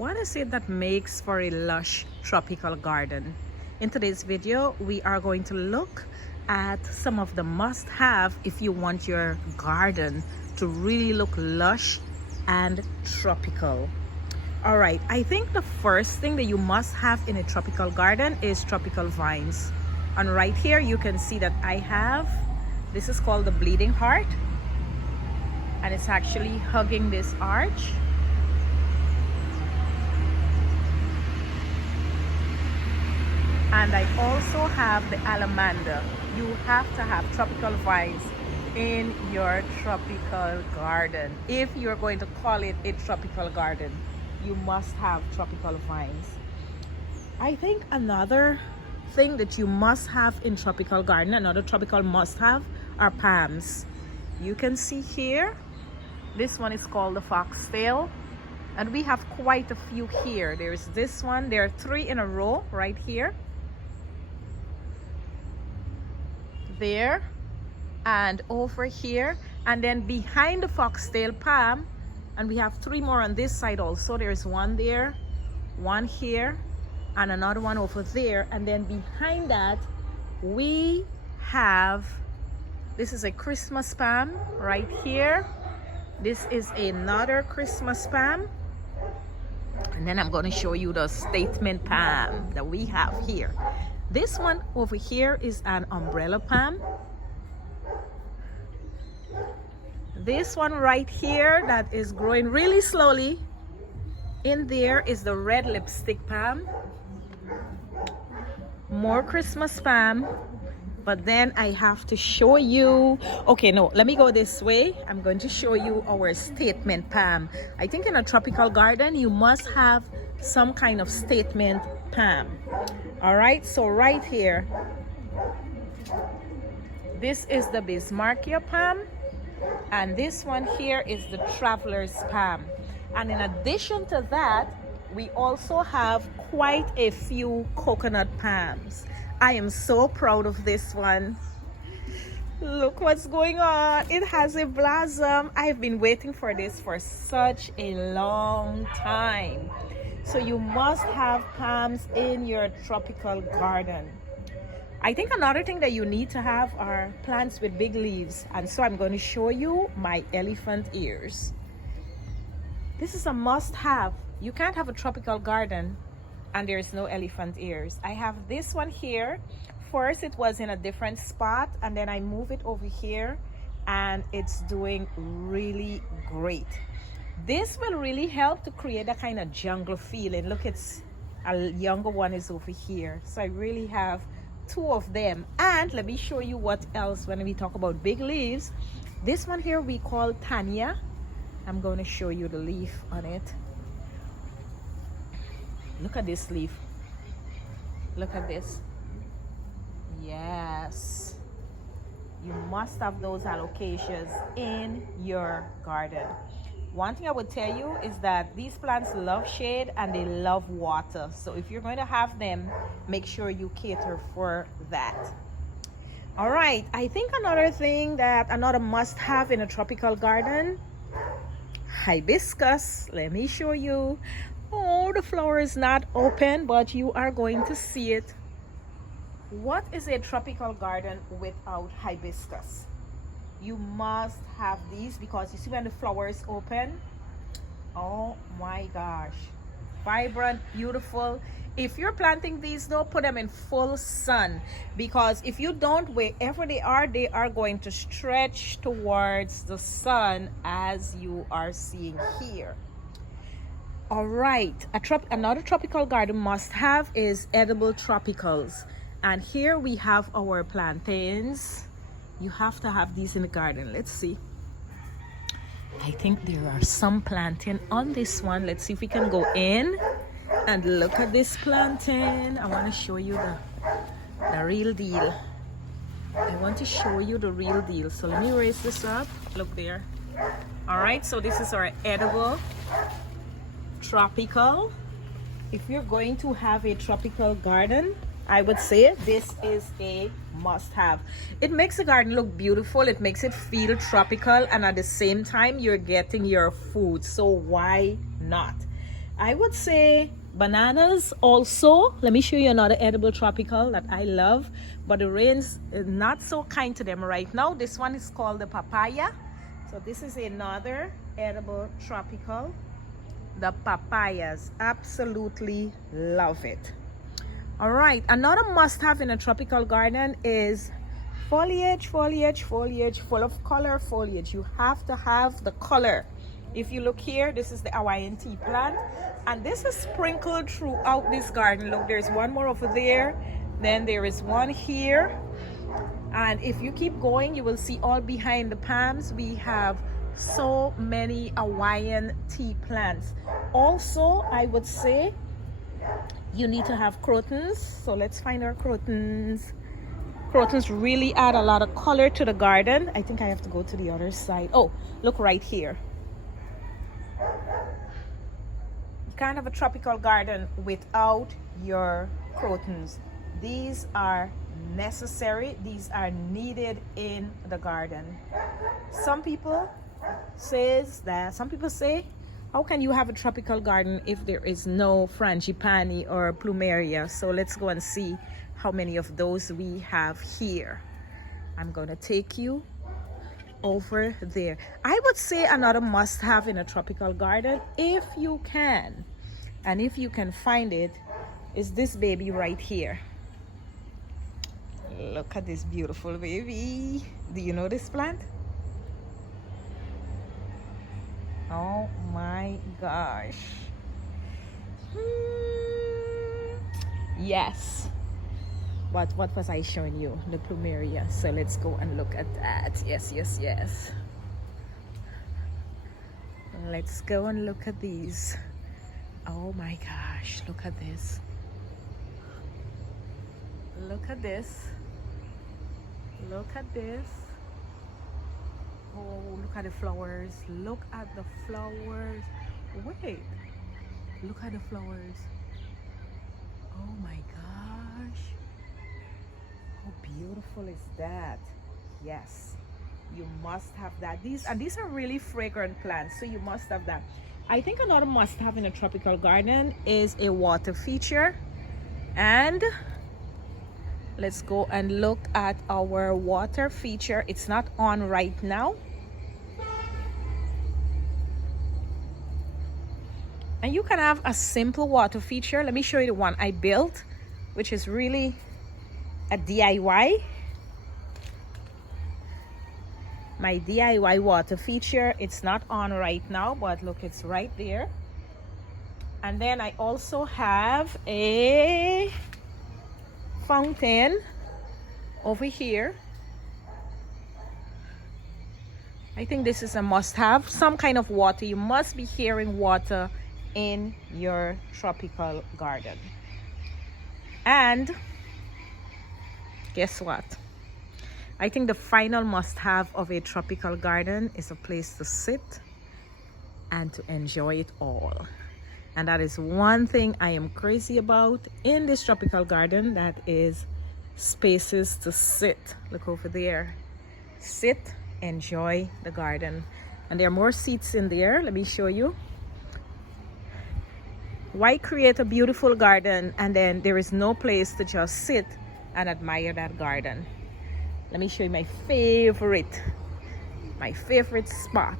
what is it that makes for a lush tropical garden? In today's video, we are going to look at some of the must-have if you want your garden to really look lush and tropical. All right, I think the first thing that you must have in a tropical garden is tropical vines. And right here you can see that I have, this is called the bleeding heart, and it's actually hugging this arch. And I also have the alamander. You have to have tropical vines in your tropical garden. If you're going to call it a tropical garden, you must have tropical vines. I think another thing that you must have in tropical garden, another tropical must have, are palms. You can see here, this one is called the foxtail, and we have quite a few here. There's this one, there are 3 in a row right here, there, and over here, and then behind the foxtail palm, and we have 3 more on this side also. There's one there, one here, and another one over there. And then behind that we have, this is a Christmas palm right here. This is another Christmas palm, and then I'm going to show you the statement palm that we have here. This one over here is an umbrella palm. This one right here that is growing really slowly, in there is the red lipstick palm. More Christmas palm. But then I have to show you, okay, no, let me go this way. I'm going to show you our statement palm. I think in a tropical garden you must have some kind of statement palm. All right, so right here, this is the Bismarckia palm, and this one here is the traveler's palm. And in addition to that, we also have quite a few coconut palms. I am so proud of this one. Look what's going on. It has a blossom. I've been waiting for this for such a long time. So you must have palms in your tropical garden. I think another thing that you need to have are plants with big leaves. And so I'm going to show you my elephant ears. This is a must-have. You can't have a tropical garden and there's no elephant ears. I have this one here. First it was in a different spot, and then I move it over here, and it's doing really great. This will really help to create a kind of jungle feeling. Look, it's a younger one is over here. So I really have 2 of them. And let me show you what else when we talk about big leaves. This one here we call Tanya. I'm going to show you the leaf on it. Look at this leaf. Look at this. Yes. You must have those alocasias in your garden. One thing I would tell you is that these plants love shade and they love water. So if you're going to have them, make sure you cater for that. All right. I think another thing that another must have in a tropical garden, hibiscus. Let me show you. Oh, the flower is not open, but you are going to see it. What is a tropical garden without hibiscus? You must have these, because you see when the flowers open, oh my gosh, vibrant, beautiful. If you're planting these though, put them in full sun, because if you don't, wherever they are going to stretch towards the sun, as you are seeing here. All right, another tropical garden must have is edible tropicals. And here we have our plantains. You have to have these in the garden. Let's see. I think there are some plantain on this one. Let's see if we can go in and look at this plantain. I want to show you the real deal. I want to show you the real deal. So let me raise this up. Look there. All right, so this is our edible tropical. If you're going to have a tropical garden, I would say this is a must-have. It makes the garden look beautiful, it makes it feel tropical, and at the same time you're getting your food, so why not? I would say bananas also. Let me show you another edible tropical that I love, but the rain's not so kind to them right now. This one is called the papaya. So this is another edible tropical. The papayas, absolutely love it. All right, another must-have in a tropical garden is foliage full of color foliage. You have to have the color. If you look here, this is the Hawaiian tea plant, and this is sprinkled throughout this garden. Look, there's one more over there, then there is one here, and if you keep going, you will see all behind the palms we have so many Hawaiian tea plants. Also, I would say you need to have crotons. So let's find our crotons. Crotons really add a lot of color to the garden. I think I have to go to the other side. Oh, look right here. You can't have a tropical garden without your crotons. These are necessary. These are needed in the garden. Some people say, how can you have a tropical garden if there is no frangipani or plumeria? So let's go and see how many of those we have here. I'm going to take you over there. I would say another must-have in a tropical garden, if you can, and if you can find it, is this baby right here. Look at this beautiful baby. Do you know this plant? Oh my gosh. Yes. But what was I showing you? The plumeria. So let's go and look at that. Yes. Let's go and look at these. Oh my gosh, look at this. Look at this. Look at this. Oh, look at the flowers. Look at the flowers. Wait. Look at the flowers. Oh my gosh. How beautiful is that? Yes. You must have that. These are really fragrant plants, so you must have that. I think another must have in a tropical garden is a water feature. And let's go and look at our water feature. It's not on right now. And you can have a simple water feature. Let me show you the one I built, which is really a DIY. My DIY water feature. It's not on right now, but look, it's right there. And then I also have a fountain over here. I think this is a must-have. Some kind of water. You must be hearing water in your tropical garden. And guess what? I think the final must-have of a tropical garden is a place to sit and to enjoy it all. And that is one thing I am crazy about in this tropical garden. That is spaces to sit. Look over there. Sit, enjoy the garden. And there are more seats in there. Let me show you. Why create a beautiful garden and then there is no place to just sit and admire that garden? Let me show you my favorite spot.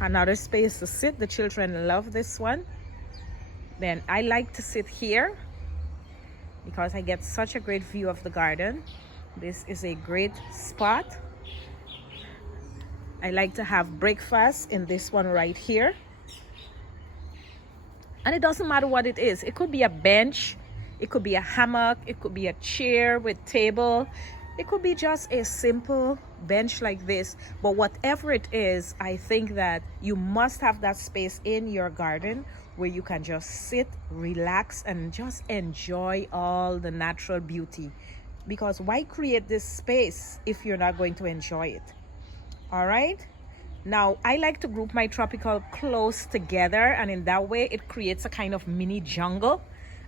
Another space to sit. The children love this one. Then I like to sit here because I get such a great view of the garden. This is a great spot. I like to have breakfast in this one right here. And it doesn't matter what it is. It could be a bench, it could be a hammock, it could be a chair with table, it could be just a simple bench like this. But whatever it is, I think that you must have that space in your garden where you can just sit, relax, and just enjoy all the natural beauty. Because why create this space if you're not going to enjoy it? All right. Now, I like to group my tropical close together, and in that way it creates a kind of mini jungle.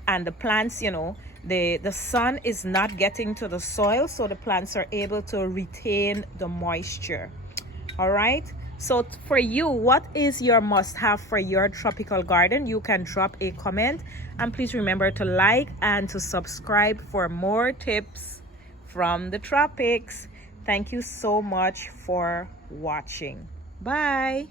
And the plants, you know, the sun is not getting to the soil, so the plants are able to retain the moisture. All right. So for you, what is your must-have for your tropical garden? You can drop a comment, and please remember to like and to subscribe for more tips from the tropics. Thank you so much for watching. Bye.